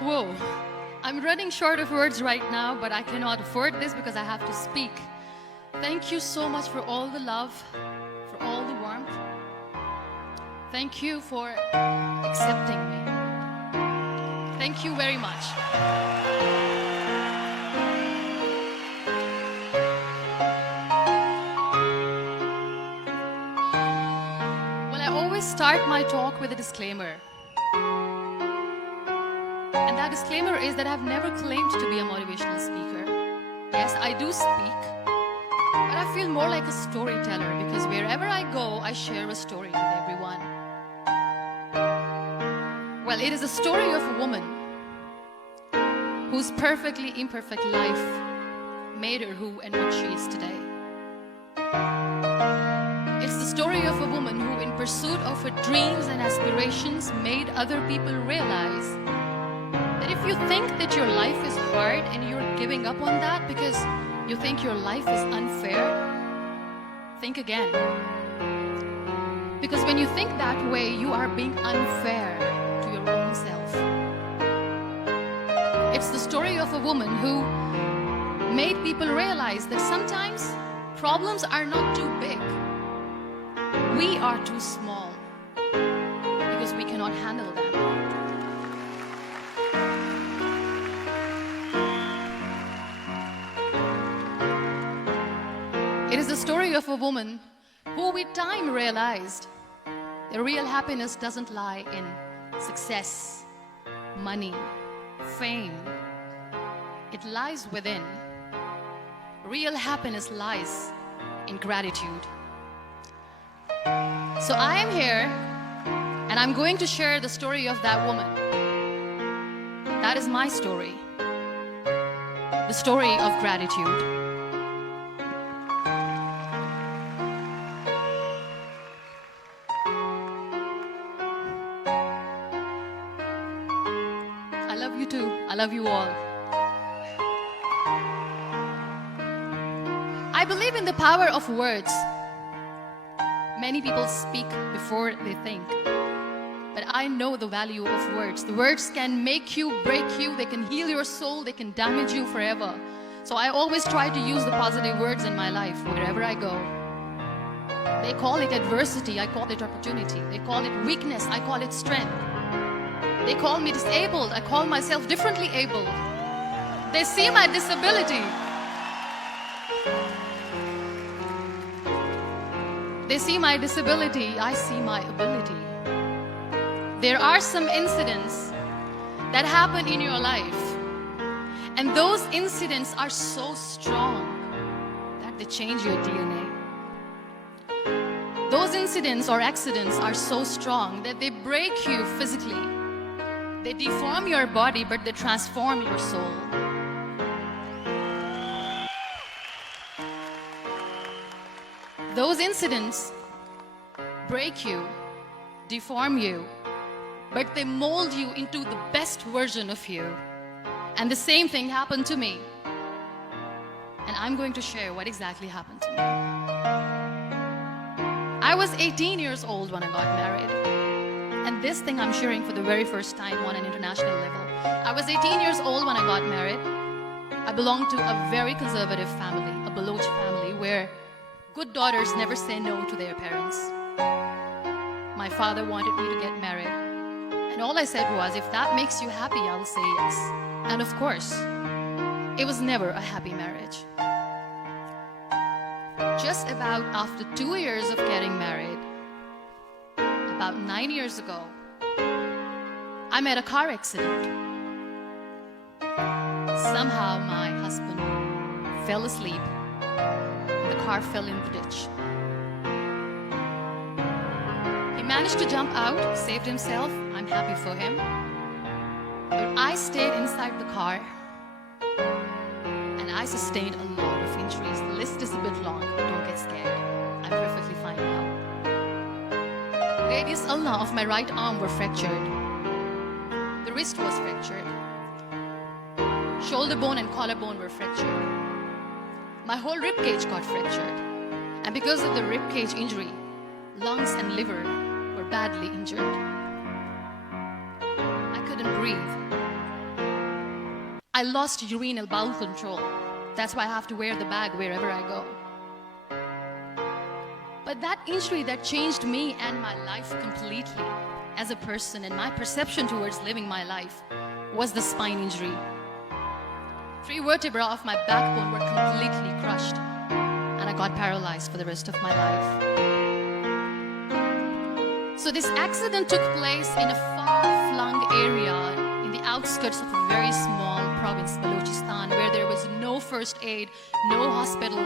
Whoa, I'm running short of words right now, but I cannot afford this because I have to speak. Thank you so much for all the love, for all the warmth. Thank you for accepting me. Thank you very much. Well, I always start my talk with a disclaimer. And that disclaimer is that I've never claimed to be a motivational speaker. Yes, I do speak, but I feel more like a storyteller because wherever I go, I share a story with everyone. Well, it is a story of a woman whose perfectly imperfect life made her who and what she is today. It's the story of a woman who, in pursuit of her dreams and aspirations, made other people realize that if you think that your life is hard and you're giving up on that because you think your life is unfair, think again. Because when you think that way, you are being unfair to your own self. It's the story of a woman who made people realize that sometimes problems are not too big. We are too small because we cannot handle them. It is the story of a woman who with time realized that real happiness doesn't lie in success, money, fame. It lies within. Real happiness lies in gratitude. So I am here and I'm going to share the story of that woman. That is my story. The story of gratitude. I love you too. I love you all. I believe in the power of words. Many people speak before they think. But I know the value of words. The words can make you, break you, they can heal your soul, they can damage you forever. So I always try to use the positive words in my life wherever I go. They call it adversity, I call it opportunity. They call it weakness, I call it strength. They call me disabled, I call myself differently abled. They see my disability. They see my disability, I see my ability. There are some incidents that happen in your life, and those incidents are so strong that they change your DNA. Those incidents or accidents are so strong that they break you physically. They deform your body, but they transform your soul. Those incidents break you, deform you, but they mold you into the best version of you. And the same thing happened to me. And I'm going to share what exactly happened to me. I was 18 years old when I got married. And this thing I'm sharing for the very first time on an international level. I was 18 years old when I got married. I belonged to a very conservative family, a Baloch family, where good daughters never say no to their parents. My father wanted me to get married. And all I said was, if that makes you happy, I will say yes. And of course, it was never a happy marriage. Just about after 2 years of getting married, about 9 years ago, I met a car accident. Somehow my husband fell asleep and the car fell in the ditch. He managed to jump out, saved himself. I'm happy for him. But I stayed inside the car and I sustained a lot of injuries. The list is a bit long, but don't get scared. I'm perfectly fine now. Radius ulna of my right arm were fractured. The wrist was fractured. Shoulder bone and collarbone were fractured. My whole rib cage got fractured. And because of the rib cage injury, lungs and liver were were badly injured. I couldn't breathe. I lost urinary bowel control. That's why I have to wear the bag wherever I go. But that injury that changed me and my life completely as a person and my perception towards living my life was the spine injury. 3 vertebrae of my backbone were completely crushed, and I got paralyzed for the rest of my life. So this accident took place in a far-flung area in the outskirts of a very small province, Balochistan, where there was no first aid, no hospital,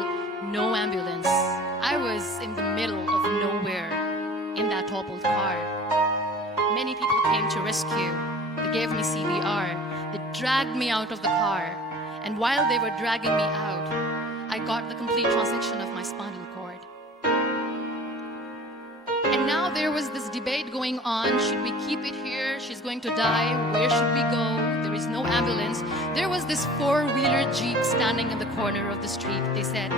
no ambulance. I was in the middle of nowhere in that toppled car. Many people came to rescue. They gave me CPR. They dragged me out of the car. And while they were dragging me out, I got the complete transection of my spinal cord. And now there was this debate going on. Should we keep it here? She's going to die. Where should we go? There is no ambulance. There was this 4-wheeler Jeep standing in the corner of the street. They said,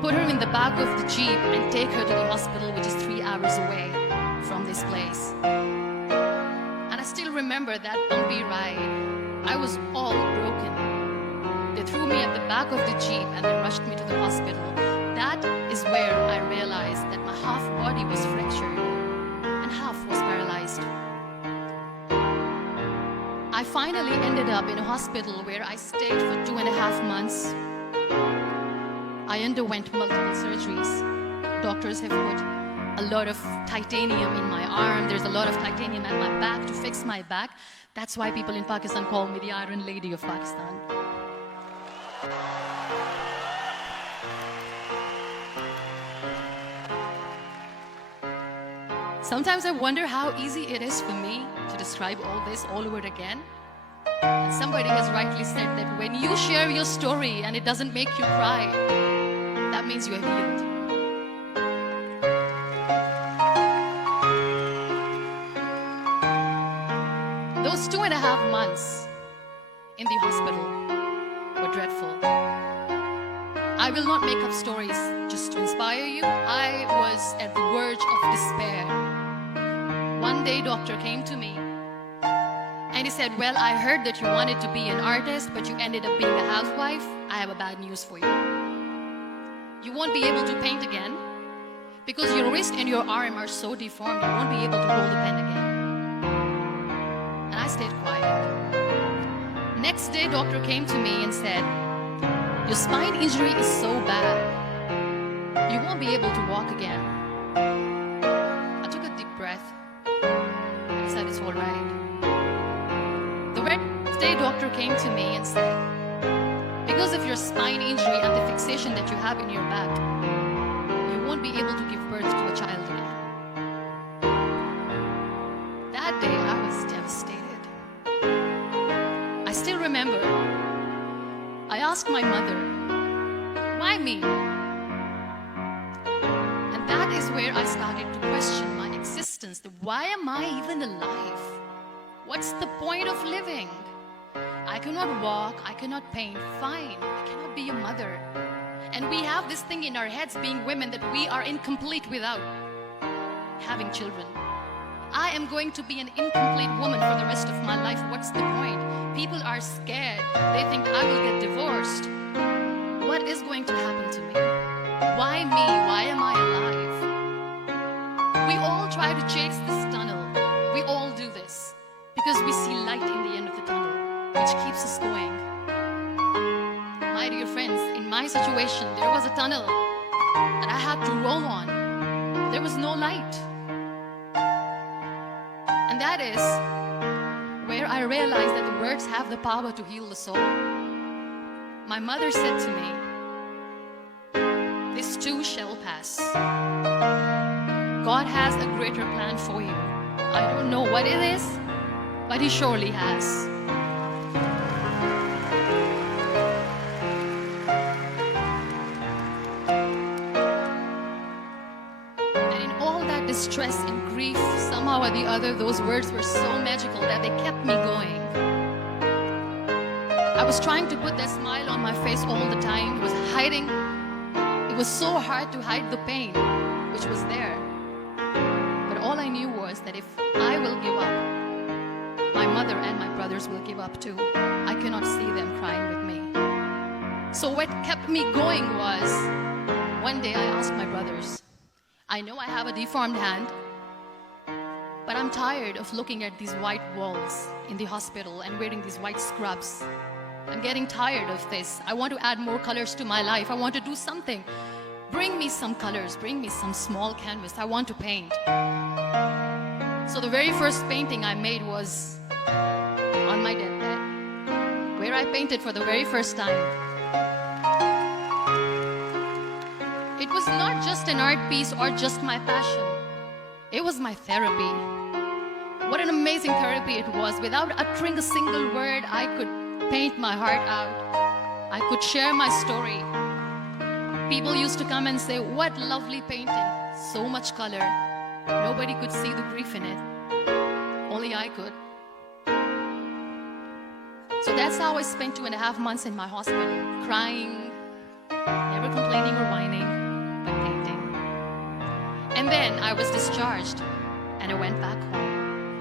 put her in the back of the Jeep and take her to the hospital, which is 3 hours away from this place. And I still remember that bumpy ride. I was all broken. They threw me at the back of the Jeep and they rushed me to the hospital. That is where I realized that my half body was fractured and half was paralyzed. I finally ended up in a hospital where I stayed for 2.5 months. I underwent multiple surgeries. Doctors have put a lot of titanium in my arm. There's a lot of titanium at my back to fix my back. That's why people in Pakistan call me the Iron Lady of Pakistan. Sometimes I wonder how easy it is for me to describe all this all over again. And somebody has rightly said that when you share your story and it doesn't make you cry, that means you have healed. Those 2.5 months in the hospital were dreadful. I will not make up stories just to inspire you. I was at the verge of despair. One day, doctor came to me and he said, well, I heard that you wanted to be an artist, but you ended up being a housewife. I have a bad news for you. You won't be able to paint again because your wrist and your arm are so deformed, you won't be able to hold a pen again. And I stayed quiet. Next day, doctor came to me and said, your spine injury is so bad, you won't be able to walk again. I took a deep breath. I said, it's all right. The next day, doctor came to me and said, because of your spine injury and the fixation that you have in your back, you won't be able to give birth to a child again. That day, I was devastated. I still remember, I asked my mother, why me? And that is where I started to question my existence. Why am I even alive? What's the point of living? I cannot walk, I cannot paint, fine, I cannot be a mother. And we have this thing in our heads, being women, that we are incomplete without having children. I am going to be an incomplete woman for the rest of my life. What's the point? People are scared. They think I will get divorced. What is going to happen to me? Why me? Why am I alive? We all try to chase this tunnel. We all do this because we see light in the end of the tunnel, which keeps us going. My dear friends, in my situation, there was a tunnel that I had to roll on. There was no light. And that is where I realized that the words have the power to heal the soul. My mother said to me, this too shall pass. God has a greater plan for you. I don't know what it is, but He surely has. And in all that distress and grief, somehow or the other, those words were so magical that they kept me going. I was trying to put that smile on my face all the time. It was hiding. It was so hard to hide the pain, which was there. But all I I knew was that if I will give up, my mother and my brothers will give up too. I cannot see them crying with me. So what kept me going was, one day I asked my brothers, I know I have a deformed hand, but I'm tired of looking at these white walls in the hospital and wearing these white scrubs. I'm getting tired of this. I want to add more colors to my life. I want to do something. Bring me some colors. Bring me some small canvas. I want to paint. So the very first painting I made was on my deathbed, where I painted for the very first time. It was not just an art piece or just my passion. It was my therapy. What an amazing therapy it was. Without uttering a single word, I could paint my heart out. I could share my story. People used to come and say, what lovely painting. So much color. Nobody could see the grief in it. Only I could. So that's how I spent 2.5 months in my hospital, crying, never complaining or whining, but painting. And then I was discharged and I went back home.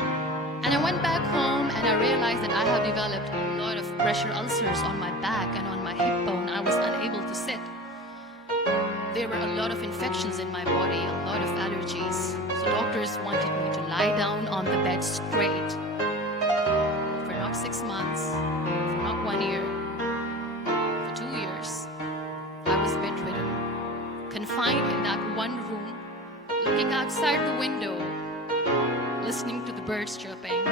And I went back home and I realized that I had developed a lot of pressure ulcers on my back and on my hip bone. I was unable to sit. There were a lot of infections in my body, a lot of allergies. So doctors wanted me to lie down on the bed straight for not 6 months, for not 1 year, for 2 years. I was bedridden, confined in that one room, looking outside the window, listening to the birds chirping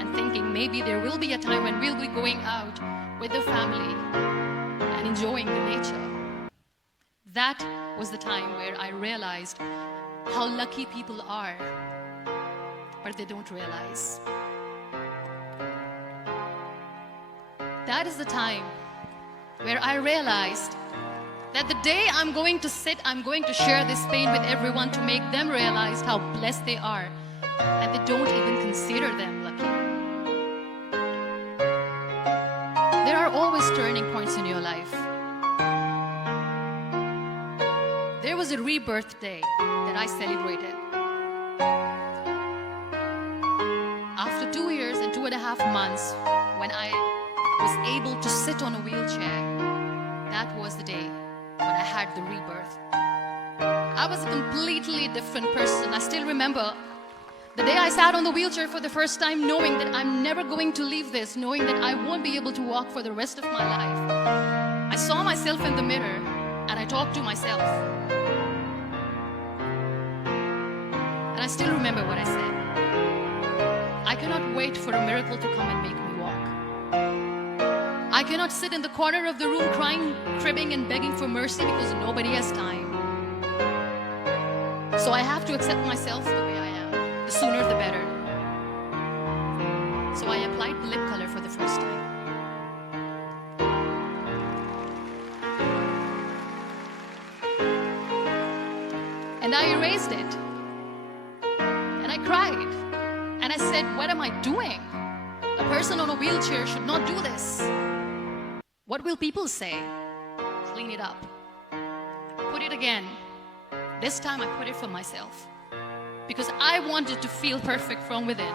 and thinking maybe there will be a time when we'll be going out with the family and enjoying the nature. That was the time where I realized how lucky people are, but they don't realize. That is the time where I realized that the day I'm going to sit, I'm going to share this pain with everyone to make them realize how blessed they are, and they don't even consider them lucky. There are always turning points in your life. There was a rebirth day that I celebrated. After 2 years and 2.5 months, when I was able to sit on a wheelchair, that was the day when I had the rebirth. I was a completely different person. I still remember the day I sat on the wheelchair for the first time, knowing that I'm never going to leave this, knowing that I won't be able to walk for the rest of my life. I saw myself in the mirror and I talked to myself. And I still remember what I said. I cannot wait for a miracle to come and make me walk. I cannot sit in the corner of the room crying, cribbing and begging for mercy because nobody has time. So I have to accept myself the way I am. The sooner the better. So I applied lip color for the first time. And I erased it. And I cried. And I said, what am I doing? A person on a wheelchair should not do this. What will people say? Clean it up. Put it again. This time I put it for myself. Because I wanted to feel perfect from within.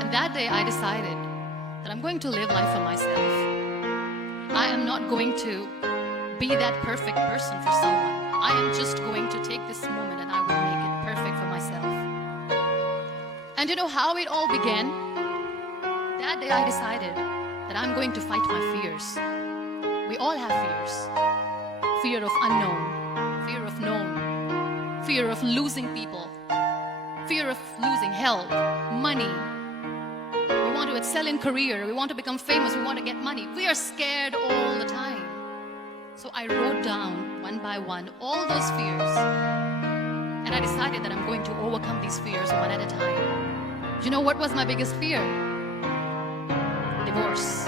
And that day I decided that I'm going to live life for myself. I am not going to be that perfect person for someone. I am just going to take this moment and I will make it perfect for myself. And you know how it all began? That day I decided that I'm going to fight my fears. We all have fears. Fear of unknown, fear of known, fear of losing people, fear of losing health, money. We want to excel in career, we want to become famous, we want to get money. We are scared all the time. So I wrote down one by one all those fears. And I decided that I'm going to overcome these fears one at a time. You know what was my biggest fear? Divorce.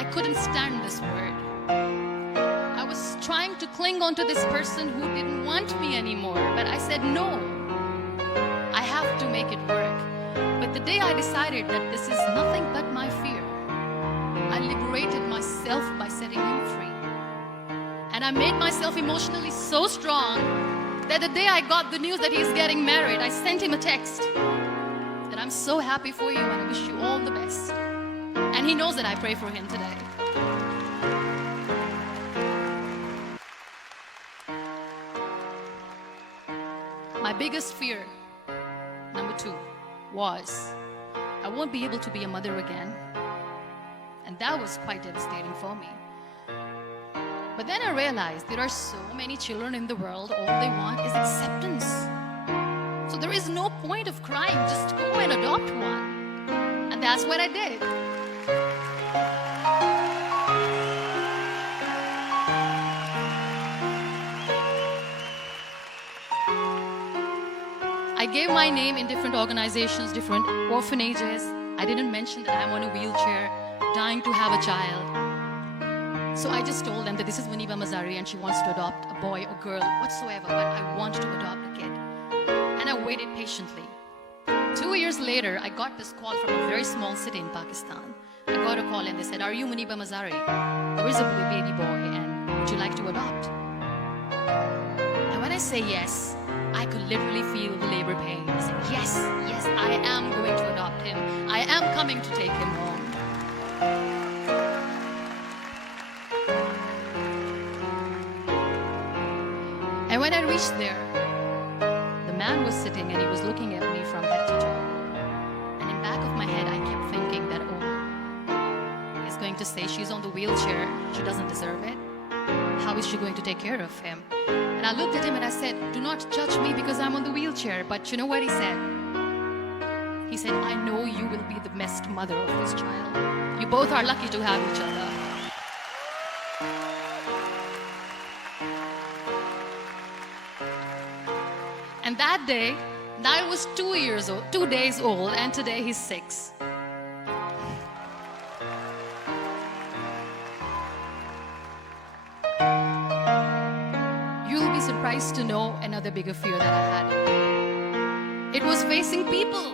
I couldn't stand this word. I was trying to cling on to this person who didn't want me anymore, but I said no. I have to make it work. But the day I decided that this is nothing but my fear, I I liberated myself by setting him free. And I made myself emotionally so strong that the day I got the news that he's getting married, I sent him a text that I'm so happy for you and I wish you all the best. And he knows that I pray for him today. My biggest fear, number 2, was I won't be able to be a mother again. And that was quite devastating for me. But then I realized there are so many children in the world, all they want is acceptance. So there is no point of crying, just go and adopt one. And that's what I did. I gave my name in different organizations, different orphanages. I didn't mention that I'm on a wheelchair, dying to have a child. So I just told them that this is Muniba Mazari and she wants to adopt a boy or girl, whatsoever, but I want to adopt a kid. And I waited patiently. 2 years later, I got this call from a very small city in Pakistan. I got a call and they said, "Are you Muniba Mazari? There is a baby boy and would you like to adopt?" And when I say yes, I could literally feel the labor pain. I said, yes, I am going to adopt him. I am coming to take him home. And when I reached there, the man was sitting and he was looking at me from head to toe. And in back of my head, I kept thinking that, oh, he's going to say she's on the wheelchair. She doesn't deserve it. How is she going to take care of him? And I looked at him and I said, do not judge me because I'm on the wheelchair. But you know what he said? He said, I know you will be the best mother of this child. You both are lucky to have each other. And that day, I was 2 days old, and today he's 6. You'll be surprised to know another bigger fear that I had. It was facing people.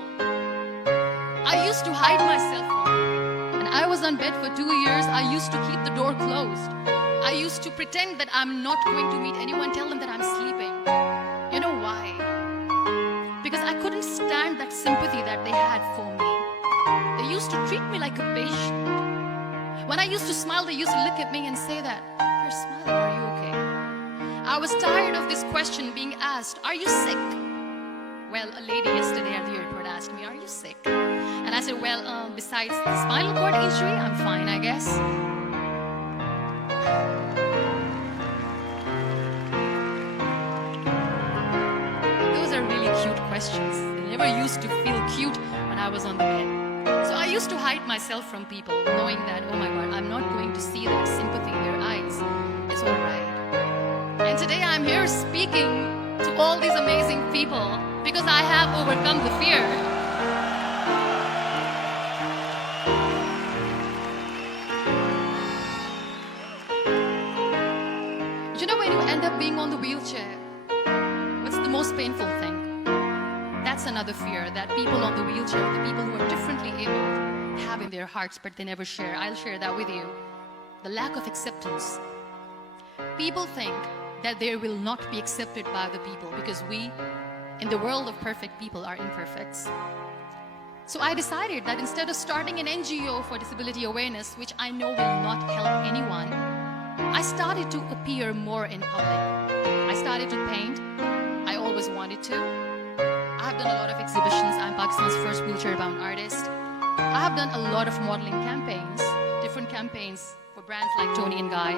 I used to hide myself from them. When I was on bed for 2 years, I used to keep the door closed. I used to pretend that I'm not going to meet anyone, tell them that I'm sleeping. You know why? Because I couldn't stand that sympathy that they had for me. They used to treat me like a patient. When I used to smile, they used to look at me and say that, "You're smiling, are you okay?" I was tired of this question being asked, "Are you sick?" Well, a lady yesterday at the airport asked me, "Are you sick?" And I said, well, besides the spinal cord injury, I'm fine, I guess. Those are really cute questions. They never used to feel cute when I was on the bed. So I used to hide myself from people, knowing that, oh my God, I'm not going to see that sympathy in their eyes. It's all right. And today I'm here speaking to all these amazing people because I have overcome the fear. You know, when you end up being on the wheelchair, what's the most painful thing? That's another fear that people on the wheelchair, the people who are differently able, have in their hearts, but they never share. I'll share that with you. The lack of acceptance. People think that they will not be accepted by the people because we, in the world of perfect people, are imperfects. So I decided that instead of starting an NGO for disability awareness, which I know will not help anyone, I started to appear more in public. I started to paint. I always wanted to. I have done a lot of exhibitions. I'm Pakistan's first wheelchair-bound artist. I have done a lot of modeling campaigns, different campaigns for brands like Tony and Guy.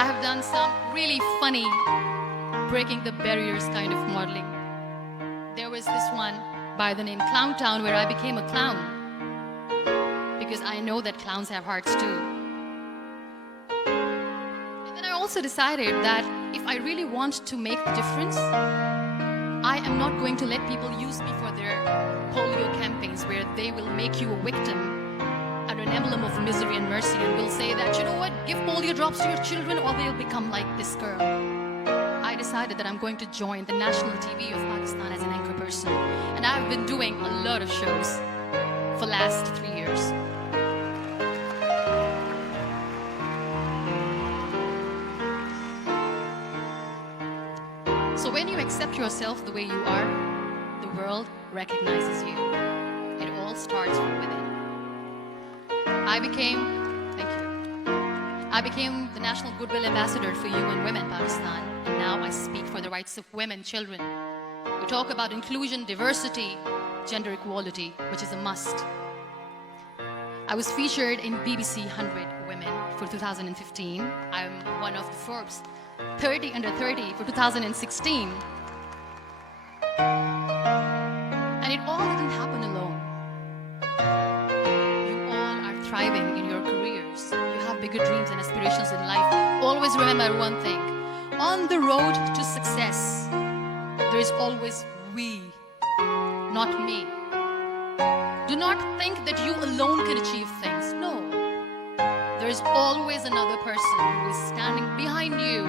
I have done some really funny, breaking the barriers kind of modeling. There was this one by the name Clown Town where I became a clown because I know that clowns have hearts too. And then I also decided that if I really want to make the difference, I am not going to let people use me for their polio campaigns where they will make you a victim and an emblem of misery and mercy and will say that, you know what, give polio drops to your children or they'll become like this girl. I decided decided that I'm going to join the national TV of Pakistan as an anchor person. And I've been doing a lot of shows for the last 3 years. So when you accept yourself the way you are, the world recognizes you. It all starts from within. I became the National Goodwill Ambassador for UN Women Pakistan, and now I speak for the rights of women, children. We talk about inclusion, diversity, gender equality, which is a must. I was featured in BBC 100 Women for 2015. I'm one of the Forbes 30 under 30 for 2016. And it all didn't happen alone. You all are thriving in your careers. You have bigger dreams and aspirations in life. Always remember one thing. On the road to success, there is always we, not me. Do not think that you alone can achieve things. No. There is always another person who is standing behind you,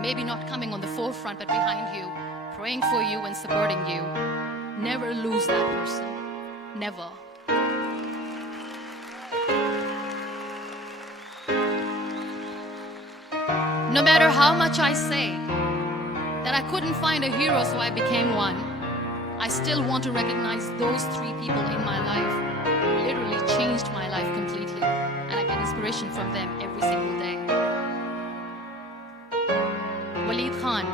maybe not coming on the forefront, but behind you, praying for you and supporting you. Never lose that person. Never. No matter how much I say that I couldn't find a hero, so I became one, I still want to recognize those 3 people in my life who literally changed my life completely, and I get inspiration from them every single day. Waleed Khan.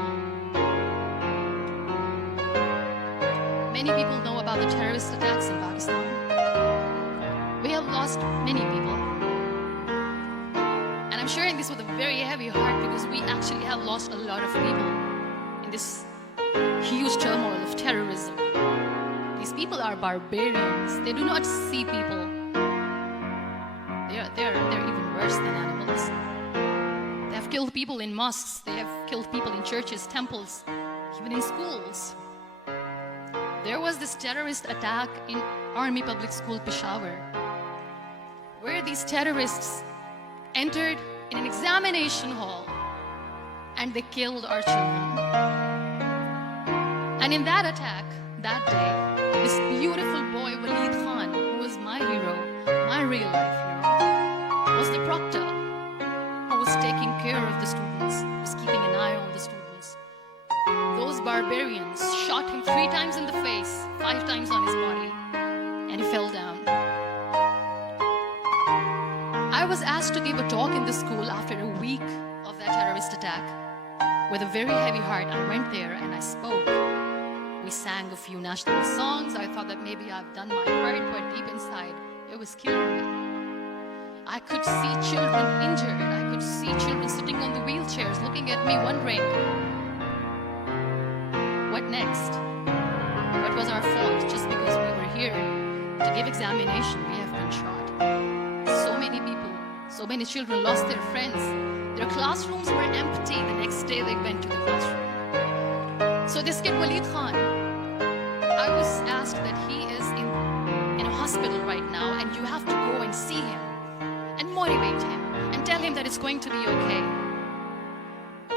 Many people know about the terrorist attacks in Pakistan. We have lost many people. And I'm sharing this with a very heavy heart because we actually have lost a lot of people in this huge turmoil of terrorism. These people are barbarians. They do not see people. They're even worse than animals. They have killed people in mosques. They have killed people in churches, temples, even in schools. There was this terrorist attack in Army Public School, Peshawar, where these terrorists entered in an examination hall and they killed our children. And in that attack, that day, this beautiful boy, Waleed Khan, who was my hero, my real life hero, was the proctor who was taking care of the students, was keeping an eye on the students. Those barbarians shot him 3 times in the face, 5 times on his body, and he fell down. I was asked to give a talk in the school after a week of that terrorist attack. With a very heavy heart, I went there and I spoke. We sang a few national songs. I thought that maybe I've done my part, but deep inside, it was killing me. I could see children injured. I could see children sitting on the wheelchairs, looking at me, wondering, what next? What was our fault? Just because we were here to give examination, we have been shot. So many people, so many children lost their friends. Their classrooms were empty. The next day they went to the classroom. So this kid, Waleed Khan, I was asked that he is in a hospital right now and you have to go and see him and motivate him and tell him that it's going to be okay.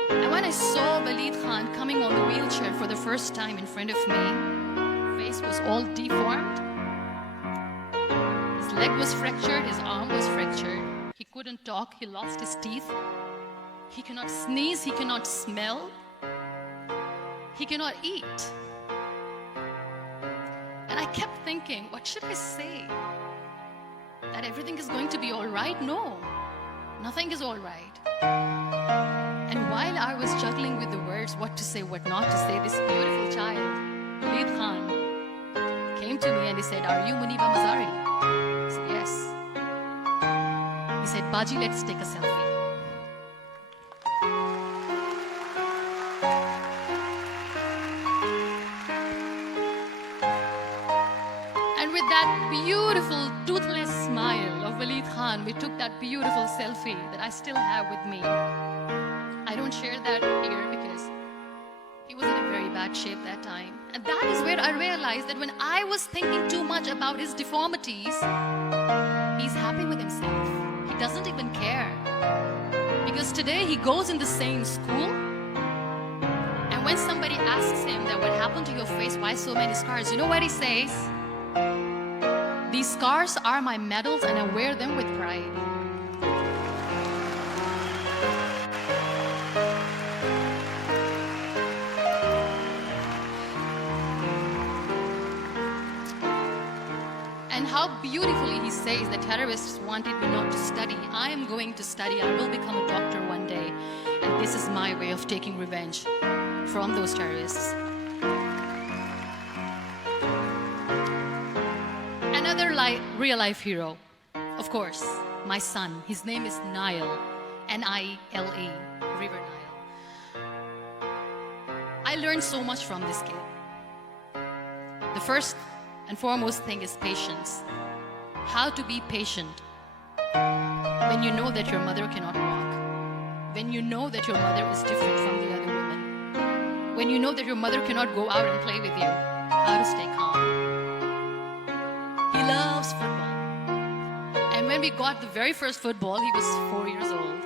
And when I saw Waleed Khan coming on the wheelchair for the first time in front of me, his face was all deformed. His leg was fractured, his arm was fractured. He couldn't talk, he lost his teeth. He cannot sneeze, he cannot smell. He cannot eat. And I kept thinking, what should I say? That everything is going to be all right? No, nothing is all right. And while I was juggling with the words, what to say, what not to say, this beautiful child, Waleed Khan, came to me and he said, "Are you Muniba Mazari?" I said, "Yes." He said, "Baji, let's take a selfie." With that beautiful toothless smile of Waleed Khan, we took that beautiful selfie that I still have with me. I don't share that here because he was in a very bad shape that time. And that is where I realized that when I was thinking too much about his deformities, he's happy with himself. He doesn't even care. Because today he goes in the same school, when somebody asks him that what happened to your face, why so many scars, you know what he says? These scars are my medals and I wear them with pride. And how beautifully he says that terrorists wanted me not to study. I am going to study. I will become a doctor one day. And this is my way of taking revenge from those terrorists. Another real-life hero, of course, my son. His name is Nile, N-I-L-E, River Nile. I learned so much from this kid. The first and foremost thing is patience. How to be patient when you know that your mother cannot walk, when you know that your mother is different from the other women, when you know that your mother cannot go out and play with you. How to stay calm. He loves football. And when we got the very first football, he was 4 years old.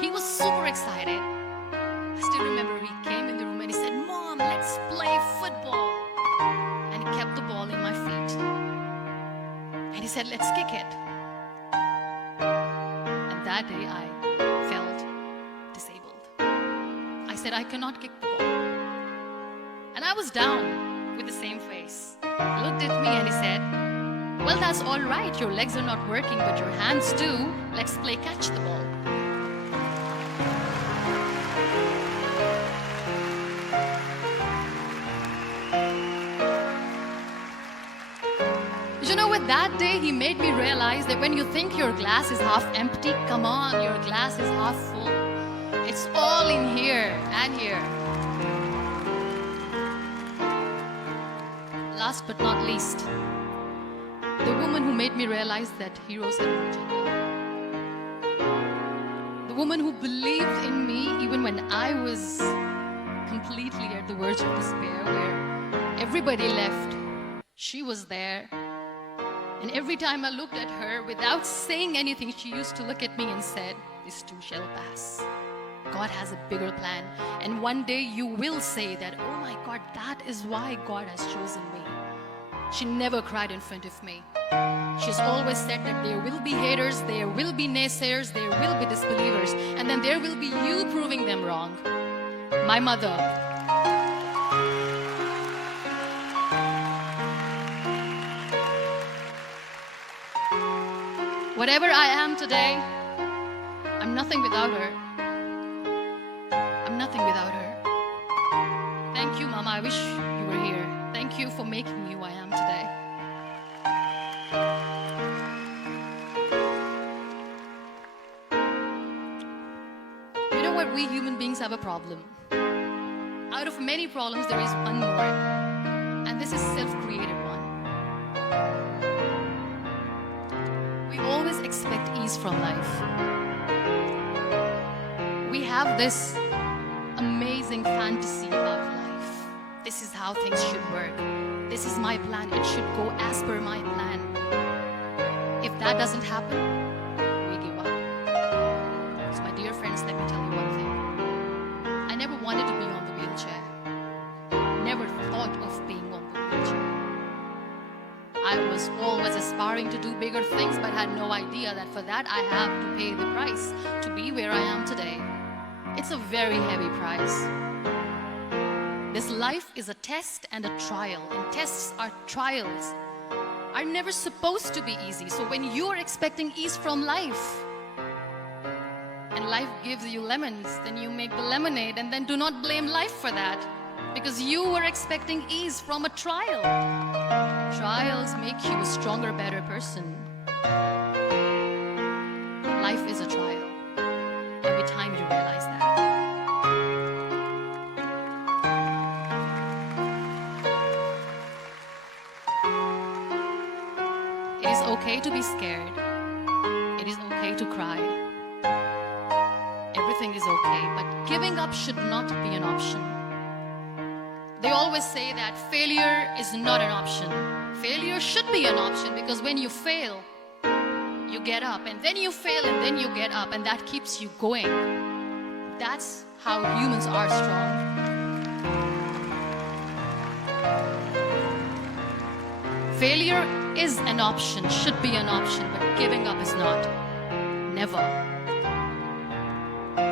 He was super excited. I still remember he came in the room and he said, "Mom, let's play football." And he kept the ball in my feet. And he said, "Let's kick it." And that day I felt disabled. I said, "I cannot kick the ball." And I was down with the same face. He looked at me and he said, "Well, that's all right. Your legs are not working, but your hands do. Let's play catch the ball." You know what? That day he made me realize that when you think your glass is half empty, come on, your glass is half full. It's all in here and here. Last but not least, the woman who made me realize that heroes have no gender. The woman who believed in me even when I was completely at the verge of despair, where everybody left. She was there. And every time I looked at her, without saying anything, she used to look at me and said, "This too shall pass. God has a bigger plan. And one day you will say that, oh my God, that is why God has chosen me." She never cried in front of me. She's always said that there will be haters, there will be naysayers, there will be disbelievers, and then there will be you proving them wrong. My mother. Whatever I am today, I'm nothing without her. I'm nothing without her. Thank you, Mama. I wish you were here. Thank you for making me who I am today. You know what? We human beings have a problem. Out of many problems, there is one more. And this is self-created one. We always expect ease from life. We have this amazing fantasy about life. This is how things should work. This is my plan. It should go as per my plan. If that doesn't happen, we give up. So my dear friends, let me tell you one thing. I never wanted to be on the wheelchair. Never thought of being on the wheelchair. I was always aspiring to do bigger things, but had no idea that for that I have to pay the price to be where I am today. It's a very heavy price. This life is a test and a trial, and tests are trials are never supposed to be easy. So when you're expecting ease from life, and life gives you lemons, then you make the lemonade, and then do not blame life for that, because you were expecting ease from a trial. Trials make you a stronger, better person. Life is a trial. Every time you realize that. It is okay to be scared. It is okay to cry. Everything is okay, but giving up should not be an option. They always say that failure is not an option. Failure should be an option, because when you fail, you get up, and then you fail, and then you get up, and that keeps you going. That's how humans are strong. Failure is an option, should be an option, but giving up is not. Never.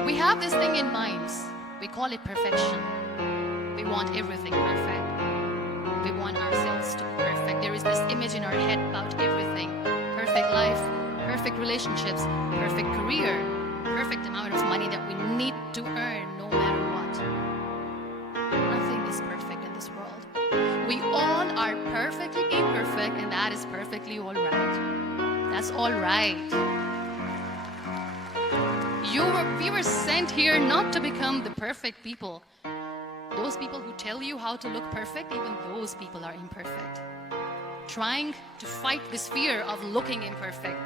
We have this thing in minds. We call it perfection. We want everything perfect. We want ourselves to be perfect. There is this image in our head about everything. Perfect life, perfect relationships, perfect career, perfect amount of money that we need to earn no matter what. Nothing is perfect in this world. We all are perfectly imperfect, and that is perfectly all right. That's all right. We were sent here not to become the perfect people. Those people who tell you how to look perfect, even those people are imperfect. Trying to fight this fear of looking imperfect.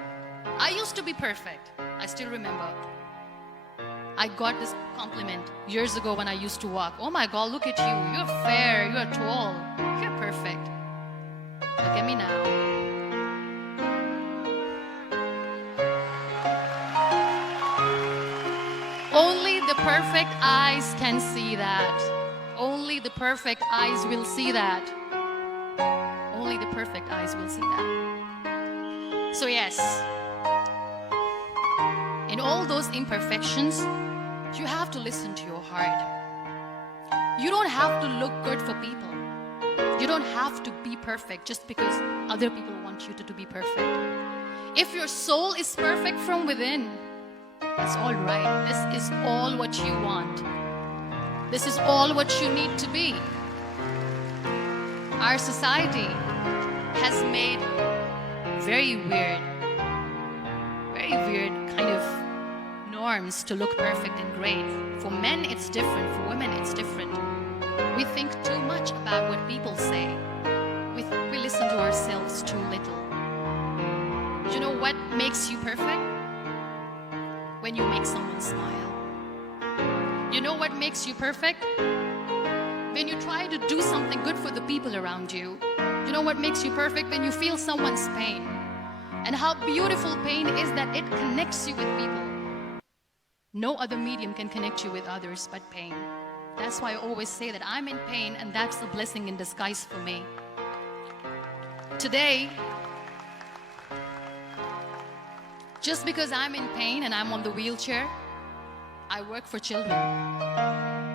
I used to be perfect. I still remember. I got this compliment years ago when I used to walk. Oh my God, look at you. You're fair, you're tall, you're perfect. Look at me now. Only the perfect eyes can see that. Only the perfect eyes will see that. Only the perfect eyes will see that. So yes, in all those imperfections, you have to listen to your heart. You don't have to look good for people. You don't have to be perfect just because other people want you to be perfect. If your soul is perfect from within, that's all right. This is all what you want. This is all what you need to be. Our society has made very weird kind of norms to look perfect and great. For men, it's different. For women, it's different. We think too much about what people say. We listen to ourselves too little. You know what makes you perfect? When you make someone smile. You know what makes you perfect? When you try to do something good for the people around you. You know what makes you perfect? When you feel someone's pain. And how beautiful pain is that it connects you with people. No other medium can connect you with others but pain. That's why I always say that I'm in pain, and that's a blessing in disguise for me. Today, just because I'm in pain and I'm on the wheelchair, I work for children.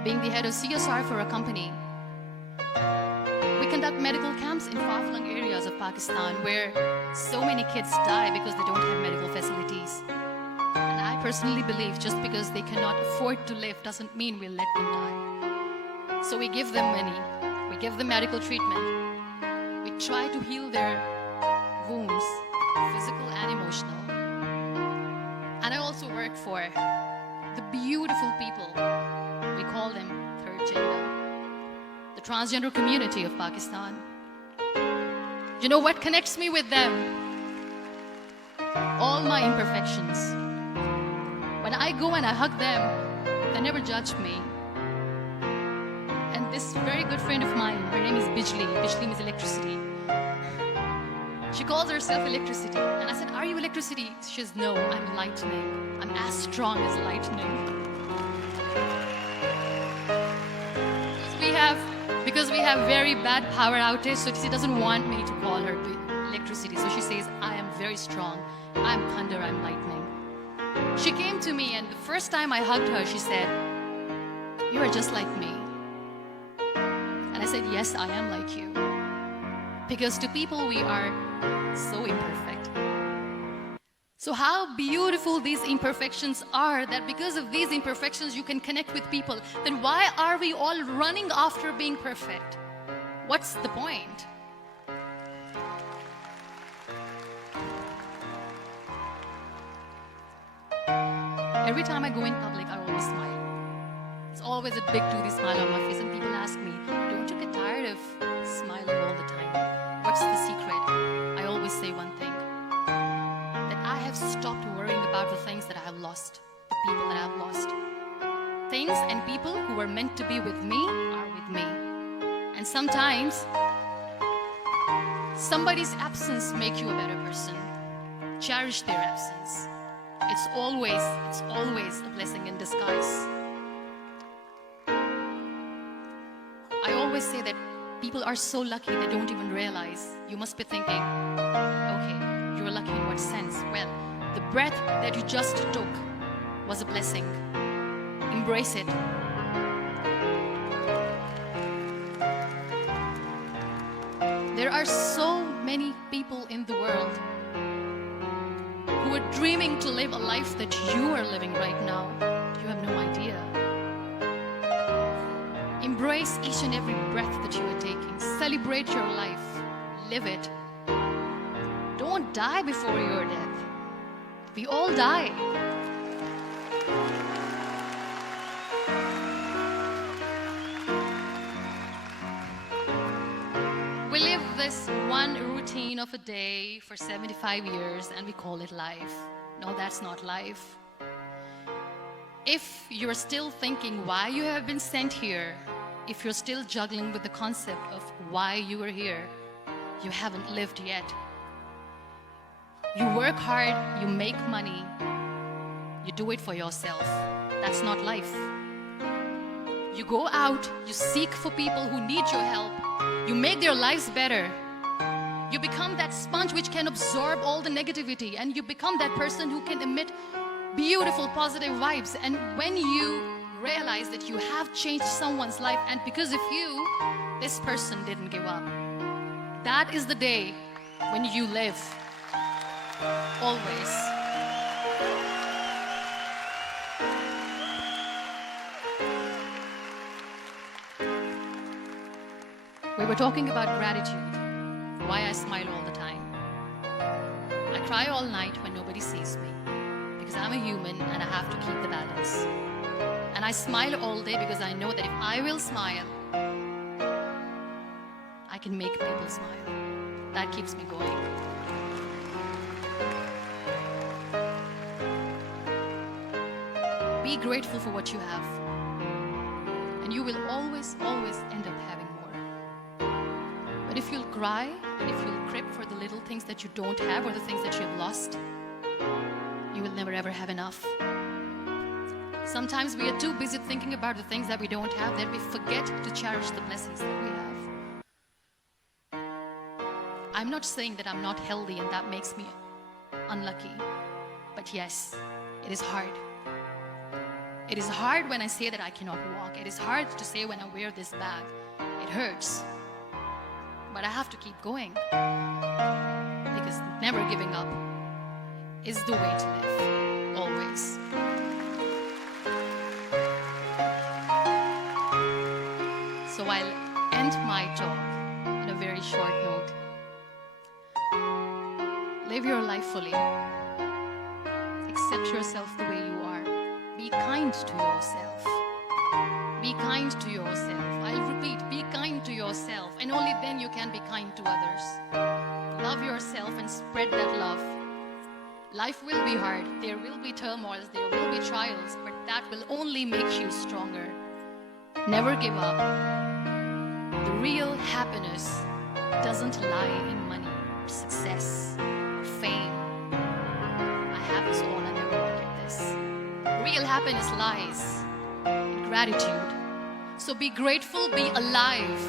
Being the head of CSR for a company, we conduct medical camps in far-flung areas of Pakistan where so many kids die because they don't have medical facilities. And I personally believe just because they cannot afford to live doesn't mean we'll let them die. So we give them money, we give them medical treatment, we try to heal their wounds, physical and emotional. And I also work for the beautiful people, we call them third gender, the transgender community of Pakistan. You know what connects me with them? All my imperfections. When I go and I hug them, they never judge me. And this very good friend of mine, her name is Bijli. Bijli means electricity. She calls herself electricity. And I said, are you electricity? She says, no, I'm lightning. I'm as strong as lightning. Because we have very bad power outage, so she doesn't want me to call her electricity. So she says, I am very strong. I'm thunder, I'm lightning. She came to me, and the first time I hugged her, she said, you are just like me. And I said, yes, I am like you. Because to people, we are so imperfect. So how beautiful these imperfections are, that because of these imperfections, you can connect with people. Then why are we all running after being perfect? What's the point? Every time I go in public, I always smile. It's always a big toothy smile on my face, and people ask me, don't you get tired of smiling all the time? What's the secret? I always say one thing, that I have stopped worrying about the things that I have lost, the people that I have lost. Things and people who were meant to be with me are with me. And sometimes, somebody's absence makes you a better person. Cherish their absence. It's always a blessing in disguise. I always say that People are so lucky they don't even realize. You must be thinking, okay, you're lucky in what sense? Well, the breath that you just took was a blessing. Embrace it. There are so many people in the world who are dreaming to live a life that you are living right now. You have no idea. Embrace each and every breath that you are taking. Celebrate your life. Live it. Don't die before your death. We all die. We live this one routine of a day for 75 years and we call it life. No, that's not life. If you're still thinking why you have been sent here, if you're still juggling with the concept of why you are here, you haven't lived yet. You work hard, you make money, you do it for yourself. That's not life. You go out, you seek for people who need your help, you make their lives better. You become that sponge which can absorb all the negativity, and you become that person who can emit beautiful, positive vibes. And when you realize that you have changed someone's life, and because of you, this person didn't give up, that is the day when you live. Always. We were talking about gratitude, why I smile all the time. I cry all night when nobody sees me, because I'm a human and I have to keep the balance. And I smile all day because I know that if I will smile, I can make people smile. That keeps me going. Be grateful for what you have, and you will always, always end up having more. But if you'll cry and if you'll crib for the little things that you don't have or the things that you have lost, you will never ever have enough. Sometimes we are too busy thinking about the things that we don't have that we forget to cherish the blessings that we have. I'm not saying that I'm not healthy and that makes me unlucky, but yes, it is hard. It is hard when I say that I cannot walk. It is hard to say when I wear this bag. It hurts. But I have to keep going, because never giving up is the way to live, always. So I'll end my talk on a very short note. Live your life fully. Accept yourself the way you are. Be kind to yourself. Be kind to yourself. I'll repeat, be kind to yourself, and only then you can be kind to others. Love yourself and spread that love. Life will be hard. There will be turmoils. There will be trials, but that will only make you stronger. Never give up. The real happiness doesn't lie in money or success or fame. I have this all, I never wanted this. Real happiness lies in gratitude. So be grateful, be alive,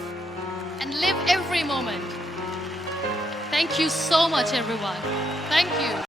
and live every moment. Thank you so much, everyone. Thank you.